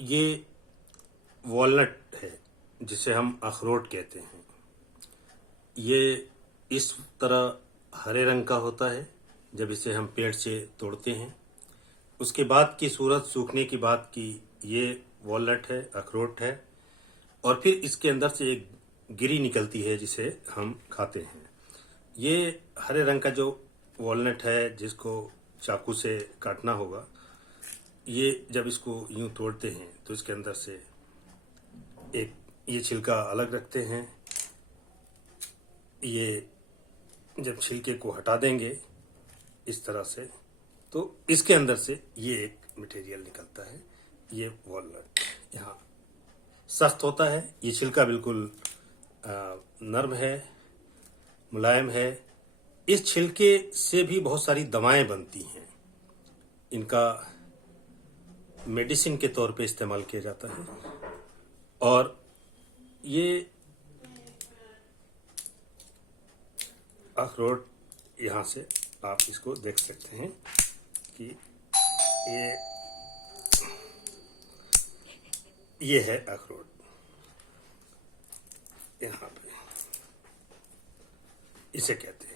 ये वॉलनट है जिसे हम अखरोट कहते हैं। ये इस तरह हरे रंग का होता है जब इसे हम पेड़ से तोड़ते हैं। उसके बाद की सूरत सूखने की बाद की ये वॉलनट है, अखरोट है, और फिर इसके अंदर से एक गिरी निकलती है जिसे हम खाते हैं। ये हरे रंग का जो वॉलनट है जिसको चाकू से काटना होगा, ये जब इसको यूं तोड़ते हैं तो इसके अंदर से एक ये छिलका अलग रखते हैं। ये जब छिलके को हटा देंगे इस तरह से तो इसके अंदर से ये एक मटेरियल निकलता है। ये वॉलनट यहाँ सख्त होता है, ये छिलका बिल्कुल नर्म है, मुलायम है। इस छिलके से भी बहुत सारी दवाएं बनती हैं। इनका मेडिसिन के तौर पे इस्तेमाल किया जाता है। और ये अखरोट यहाँ से आप इसको देख सकते हैं कि ये है अखरोट। यहाँ पे इसे कहते हैं।